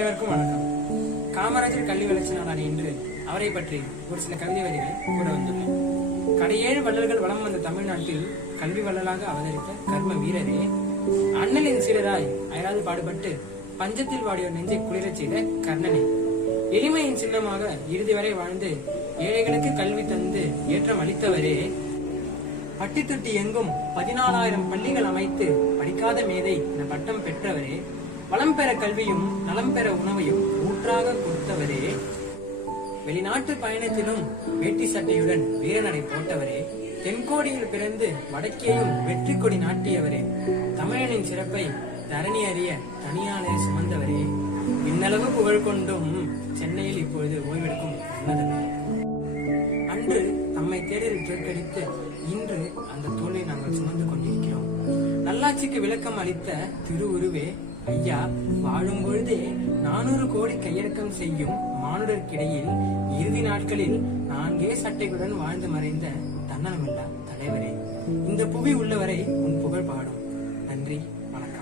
அனைவருக்கும் வணக்கம். காமராஜர் கல்வி வளர்ச்சி நாளான இன்று அவரை பற்றி ஒரு சில கவிதை வரிகளை கூற வந்துள்ளேன். கடையேழு வள்ளல்கள் வளம் வந்த தமிழ்நாட்டில் கல்வி வள்ளலாக அவதரித்த கர்ம வீரரே, அண்ணலின் சீடராய் அயராது பாடுபட்டு பஞ்சத்தில் வாடியோர் நெஞ்சை குளிரச் செய்த கர்ணனே, எளிமையின் சின்னமாக இறுதி வரை வாழ்ந்து ஏழைகளுக்கு கல்வி தந்து ஏற்றம் அளித்தவரே, பட்டி தொட்டி எங்கும் 14,000 பள்ளிகள் அமைத்து படிக்காத மேதை என பட்டம் பெற்றவரே, வளம் பெற கல்வியும் நலம் பெற உணவையும் ஊற்றாக கொடுத்தவரே, வெளிநாட்டு பயணத்திலும் வேட்டி சட்டையுடன் வீரநடை போட்டவரே, தென்கோடியில் பிறந்து வடக்கேயும் வெற்றி கொடி நாட்டியவரே, தமிழனின் சிறப்பை தரணி அறிய தனியாலே சுமந்தவரே, இன்னளவு புகழ் கொண்டும் சென்னையில் இப்பொழுது ஓய்வெடுக்கும் உன்னதமே. அன்று நம்மை தேடலில் தோற்கடித்து இன்று அந்த தோலை நாங்கள் சுமந்து கொண்டிருக்கிறோம். நல்லாட்சிக்கு விளக்கம் அளித்த திருவுருவே ஐயா, வாழும் பொழுதே 400 கோடி கையடக்கம் செய்யும் மானுடர்கிடையில் இறுதி நாட்களில் 4 சட்டைகளுடன் வாழ்ந்து மறைந்த தன்னலமில்லா தலைவரே, இந்த புவி உள்ளவரை உன் புகழ் பாடும். நன்றி, வணக்கம்.